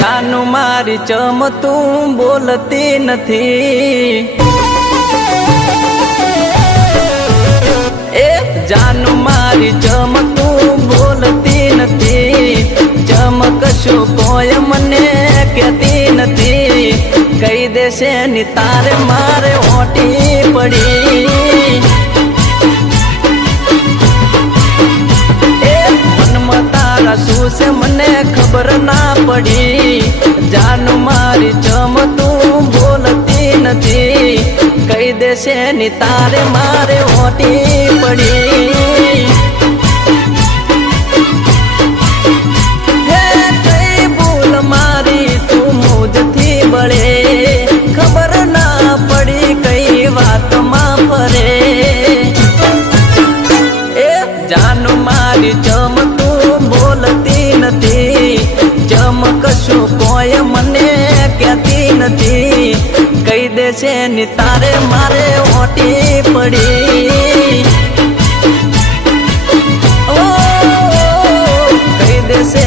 જાનું મારી ચમ તું બોલતી નથી. એ જાનું મારી ચમ તું બોલતી નથી. ચમકશું કોઈ મને કહેતી નથી. કઈ દેશે ની તારે મારે ઓટી પડી. શું છે મને ખબર ના પડી. જાનું મારી ચમતું બોલતી નથી. કઈ દેશે ની તારે મારે ઓટી પડી. મારી તું કશું કોઈ મને કહેતી નથી. કહી દેશે છે ને તારે મારે ઓટી પડી. કહી દેશે